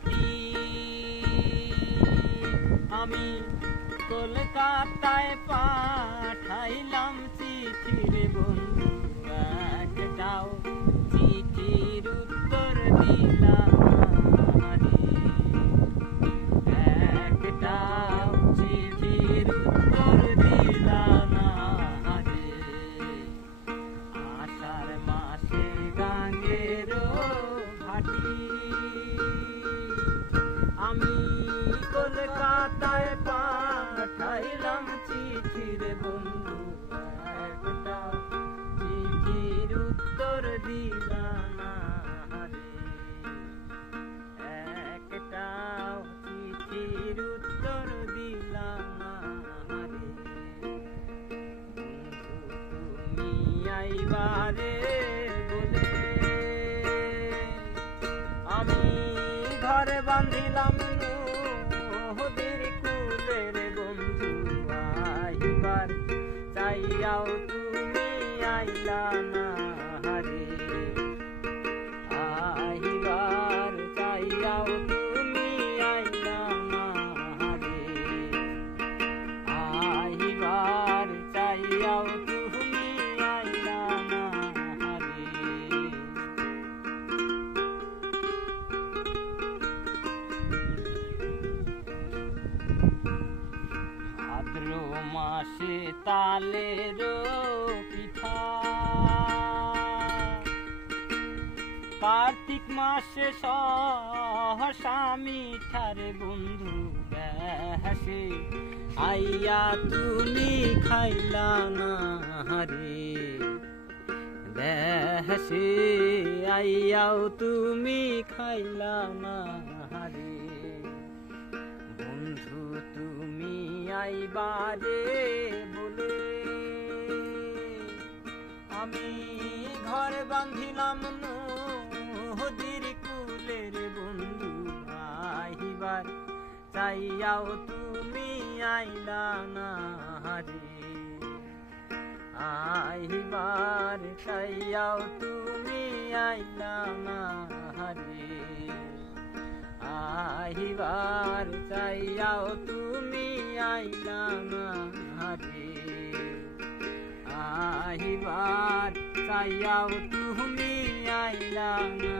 ঘাটি আমি কলকাতায় পাঠাইলাম চিঠি রে বন্ধু একটাও চিঠির উত্তর দিলাম না রে একটাও চিঠির উত্তর দিলাম না রে আষাঢ় মাসে গাঙ্গের ঘাটি আমি কলকাতায় পাঠাইলাম চিঠি রে বন্ধু একটাও চিঠির উত্তর দিলাম না রে একটাও চিঠির উত্তর দিলাম না রে বন্ধু তুমি আইবারে বলে আমি ঘরে বান্ধিলাম নদীর কূলে রে বন্ধু আইবার চাইয়াও তুমি আইলা না রে আইবার চাইয়াও তুমি আইলা না রে আইবার চাইয়াও তুমি আইলা না রে ভাদ্র মাসে তালের পিঠা কার্তিক মাসে সহসা মিঠার বন্ধু বেশে আইয়া তুমি খাইলা না রে বেশে আইয়াও তুমি খাইলা না রে বন্ধু তুমি আইবারে বলে আমি ঘর বান্ধিলাম নদীর কূলে রে বন্ধু আইবার চাইয়াও তুমি আইলা না রে আইবার চাইয়াও তুমি আইলা না রে আইবার চাইয়াও তুমি আইলা না রে আইবার চাইয়াও তুমি আইলা না